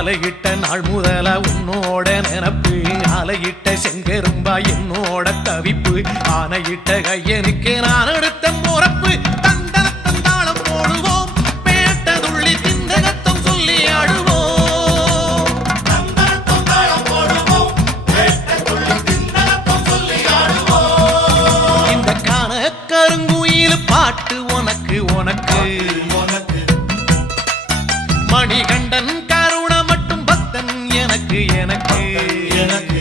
மாலையிட்ட நாள் முதல உன்னோட நினப்பு ஆலையிட்ட செங்கரும்பா என்னோட தவிப்பு ஆனையிட்ட கையனுக்கு நான் எடுத்த முறப்பு தந்தரத்தம் தாளம் போடுவோம் பேட்டதுள்ளி திந்தகத்தம் சொல்லி ஆடுவோம் தந்தரத்தம் தாளம் போடுவோம் பேட்டதுள்ளி திந்தகத்தம் சொல்லி ஆடுவோம் இந்த காண கருங்குயில் பாட்டு உனக்கு உனக்கு மணிகண்டன் கருண மட்டும் பக்தன் எனக்கு எனக்கு எனக்கு